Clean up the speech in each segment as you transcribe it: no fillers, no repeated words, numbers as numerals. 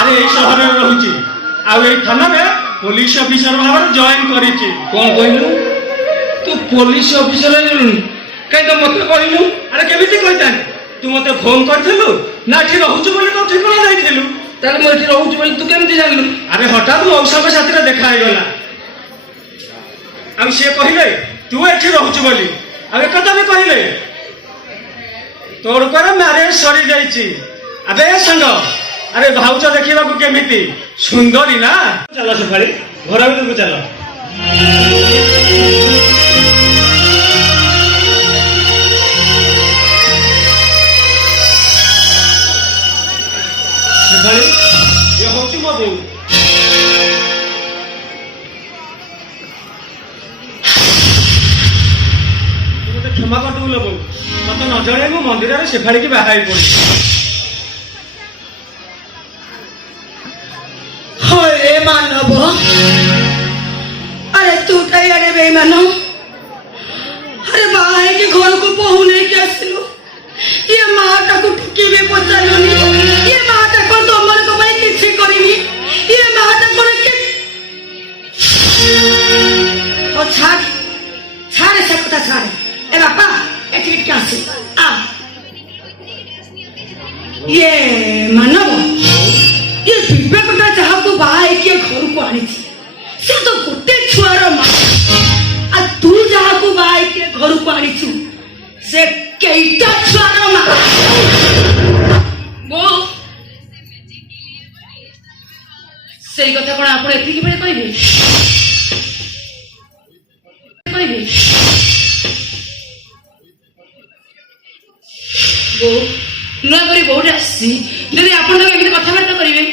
আরে এই শহরে রহুছি আর এই থানারে পুলিশ অফিসর ভাবে জয়েন করেছি। কোন কইলু তু পুলিশ অফিসর হইলুনি কাই তো মতে কইলু? আরে কেমিতি কইতান তু মতে ফোন করছিলু না এଠି রহুଛୁ ବୋଲି তো ঠিকনা ଦେଇଥିଲୁ? তাহলে মই এଠି রহুଛୁ বলি তু কেমতি জানলু? আরে হঠাৎ ଔଷଧ ସାଥିରେ ଦେଖା ହେଇଗଲା ଆଉ ସିଏ କହିଲେ ତୁ ଏଠି ରହୁଛୁ ବୋଲି ଆଉ ଏକଥା ବି କହିଲେ ତୋର ପରେ ମ୍ୟାରେଜ ସରି ଯାଇଛି। ଆବେ ସାଙ୍ଗ ଆରେ ଭାଉଜ ଦେଖିବାକୁ କେମିତି ସୁନ୍ଦରୀ ନା? ଚାଲ ସକାଳେ ଘର ଭିତରକୁ ଚାଲ। ସକାଳେ ଇଏ ହଉଛି ମୋ ବୋଉ। क्षमा कर बोल बो मत न जड़े मो मंदिर में शेफाड़ी की बाहर पड़ी। अरे मानव अरे तू कहीं अरे बेईमान अरे बाहर के घर को बहु नहीं के आसिलु ये माटा को टिके भी पचालुनी ये माटा को तमर को भाई किछि करिनी ये माटा को के ओ छाड़ छाड़ सब कथा छाड़ ए बापा एठी क्या से आ ये मानव ये विवेकता जहाँ को बाहर के घर को आनी थी से तो गोटे छुआर माँ आ तू जहाँ को बाहर के घर को आनी थी से केईटा छुआर माँ वो सही कथा कौन आप एति बेले कहबे कहबे वो नुआ करी बहुत आसी जदि आपण एमती कथबार्ता करेंगे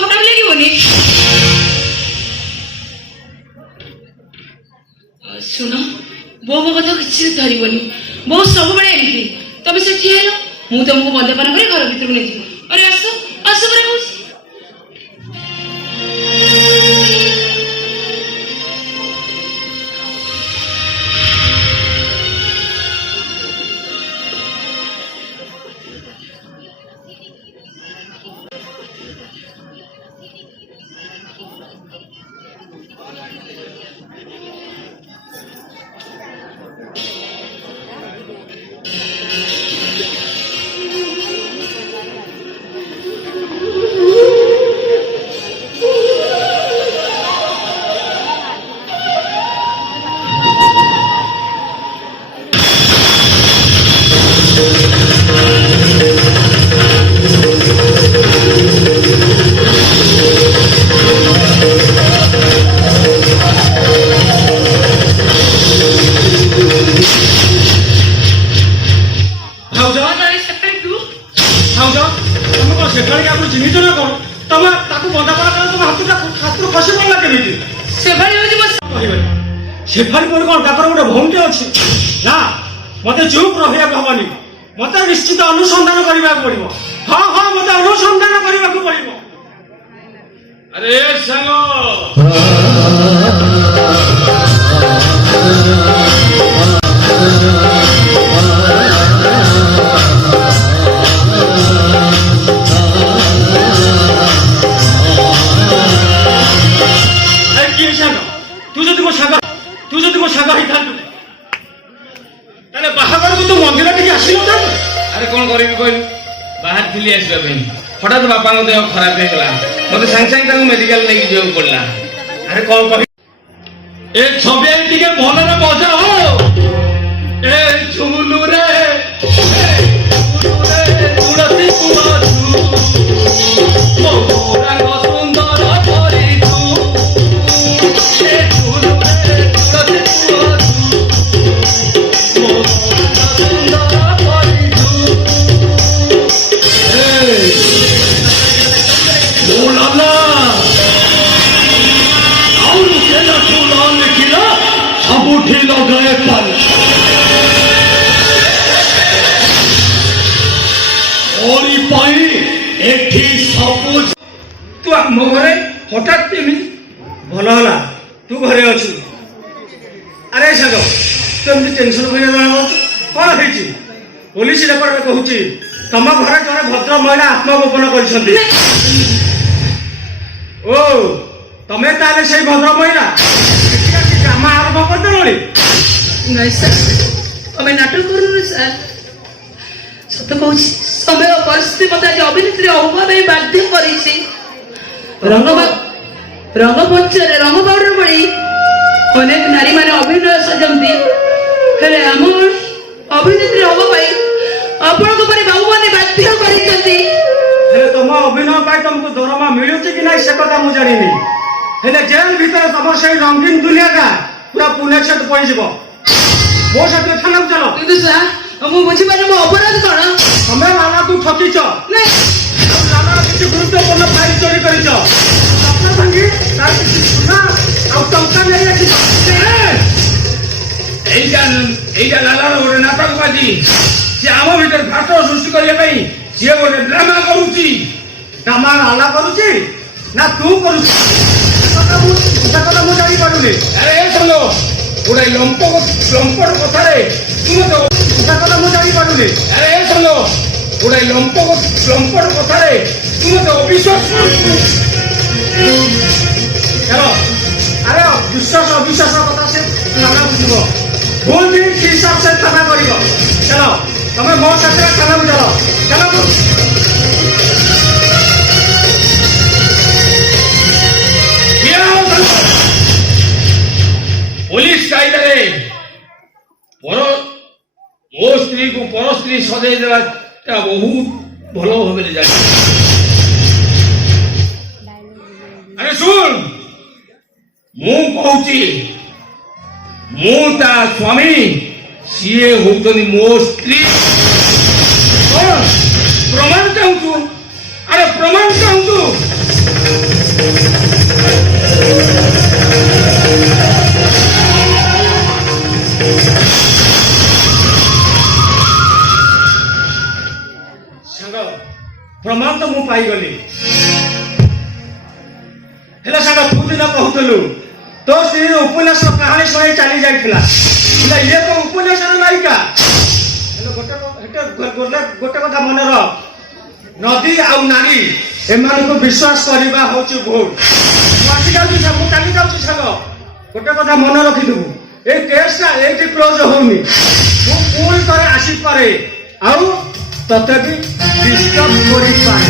खराब लगे शुण बो मो कथा किसी धरबनी बो सब बड़े एमती तब से ठीक है मुझे तुमको बंदपना कर घर भर को नहीं अरे आस आस पर शेफाड़ी पर कौन ताकर गोटे भौंटे अच्छी ना मत चुप रहा हबनी मत निश्चित अनुसंधान करने पड़ो। हाँ हाँ मत अनुसंधान करने पड़ो। अरे संग तू जो मो साग ही था बाहर को तू मंदिर टी आस अरे कौन करी कहलु बाहर थी आसवा हठात बापा देह खराब होगा मत सागे सागे मेडिकल लेके जाऊ पड़ा। अरे कौन कह ए छबे टिके भलरे बजा हो ए झुलु रे तुलसी कुआछु मोरा सुंदर परी तू ए झुलु रे तुलसी कुआछु मोरा सुंदर परी तू ए बोला सबुठी लगे पल सब तू मो घरे हठात भल है तू घरे अच्छु। अरे साग तू एम टेनसन कौन है पुलिस रेकर्ड कहूँ ତମ ଘରେ ଜଣେ ଭଦ୍ର ମହିଳା ଆତ୍ମଗୋପନ କରିଛନ୍ତି। ଓ ତମେ ତାହେଲେ ସେଇ ଭଦ୍ର ମହିଳା କାମ ଆରମ୍ଭ କରିଦେଲଣି? ନାଇଁ ସାର୍, ଆମେ ନାଟକ କରୁନୁ ସାର୍, ସତ କହୁଛି ସମୟ ପରିସ୍ଥିତି ମତେ ଆଜି ଅଭିନେତ୍ରୀ ହବା ପାଇଁ ବାଧ୍ୟ କରିଛି। ରଙ୍ଗମଞ୍ଚରେ ରଙ୍ଗ ପାଉଡର ଭଳି ଅନେକ ନାରୀମାନେ ଅଭିନୟ ସଜନ୍ତି, ହେଲେ ଆମ ଅଭିନେତ୍ରୀ ହବା ପାଇଁ ଆପଣଙ୍କ ପରି ବାବୁମାନେ ବାଧ୍ୟ କରିଛନ୍ତି। ହେଲେ ତମ ଅଭିନୟ ପାଇଁ ତମକୁ ଦରମା ମିଳୁଛି କି ନାହିଁ ସେ କଥା ମୁଁ ଜାଣିନି, ହେଲେ ଜେଲ୍ ଭିତରେ ତମର ସେଇ ରଙ୍ଗୀନ ଦୁନିଆଟା ପୁରା ପୁନେଛେଦ ପଡ଼ିଯିବ। ମୋ ସାଥିରେ ଥାନାକୁ ଚାଲ। କିନ୍ତୁ ସାର୍ ମୁଁ ବୁଝିପାରେ ମୋ ଅପରାଧ କଣ? ତମେ ଲାଲାକୁ ଠକିଛ, ନାଇଁ ଲାଲାର କିଛି ଗୁରୁତ୍ୱପୂର୍ଣ୍ଣ ଫାଇଲ ଚୋରି କରିଛ, ସ୍ୱପ୍ନ ଭାଙ୍ଗି ତାର କିଛି ସୁନା ଆଉ ଟଙ୍କା ନେଇ ଆସିଛ। এইটা লালার ଗୋଟେ ନାଟକବାଜି, ସେ ଆମ ଭିତରେ ଫାଟ ସୃଷ୍ଟି କରିବା ପାଇଁ ସିଏ ଗୋଟେ ଡ୍ରାମା କରୁଛି। ଡ୍ରାମା ଲାଲା କରୁଛି ନା ତୁ କରୁଛୁ ସେ କଥା ମୁଁ ଜାଣିପାରୁନି। ଆରେ ଏ ସାଙ୍ଗ ଗୋଟେ ଲମ୍ପଟ କଥାରେ ତୁ ମତେ ସେ କଥା ମୁଁ ଜାଣିପାରୁନି। ଆରେ ଏ ସାଙ୍ଗ ଗୋଟେ ଲମ୍ପଟ କଥାରେ ତୁ ମତେ ଅବିଶ୍ୱାସ କରୁଛୁ। ଚାଲ, ଆରେ ବିଶ୍ୱାସ ଅବିଶ୍ୱାସ କଥା ସେ ଥାନା ବୁଝିବ, ଭୁଲ ଠିକ ହିସାବ ସେ ଥାନା କରିବ। ଚାଲ ତମେ ମୋ ସାଥିରେ ଥାନାକୁ ଚାଲ। ଚାଲ পুলিশ কায়দারে ମୋ ସ୍ତ୍ରୀକୁ ପର ସ୍ତ୍ରୀ ସଜେଇ ଦେବାଟା ବହୁତ ଭଲ ଭାବରେ ଜାଣି। ଆରେ ଶୁଣ, ମୁଁ କହୁଛି ମୁଁ ତା ସ୍ୱାମୀ, ସିଏ ହଉଛନ୍ତି ମୋ ସ୍ତ୍ରୀ। କଣ ପ୍ରମାଣ ଚାହୁଁଛୁ? ଆରେ ପ୍ରମାଣ ଚାହୁଁଛୁ? ସାଙ୍ଗ, ପ୍ରମାଣ ତ ମୁଁ ପାଇଗଲି, ହେଲେ ସାଙ୍ଗ ତୁ ଦିନ କହୁଥିଲୁ ତୋ ସ୍ତ୍ରୀ ଉପନ୍ୟାସ କାହାଣୀ ଶୁଣାଇ ଚାଲି ଯାଇଥିଲା, ହେଲେ ଇଏ ତ ଉପନ୍ୟାସର ନାୟିକା। ହେଲେ ଗୋଟେ କଥା ମନେ ରଖ, ନଦୀ ଆଉ ନାରୀ ଏମାନଙ୍କୁ ବିଶ୍ୱାସ କରିବା ହଉଛି ଭୁଲ। ମୁଁ ଆସି ଯାଉଛି, ମୁଁ କାଲି ଯାଉଛି ସାଙ୍ଗ, ଗୋଟେ କଥା ମନେ ରଖିଥିବୁ, ଏଇ କେସଟା ଏଇଠି କ୍ଲୋଜ ହଉନି, ମୁଁ ପୁଣି ଥରେ ଆସିପାରେ ଆଉ ତତେ ବି ଡିଷ୍ଟର୍ବ କରିପାରେ।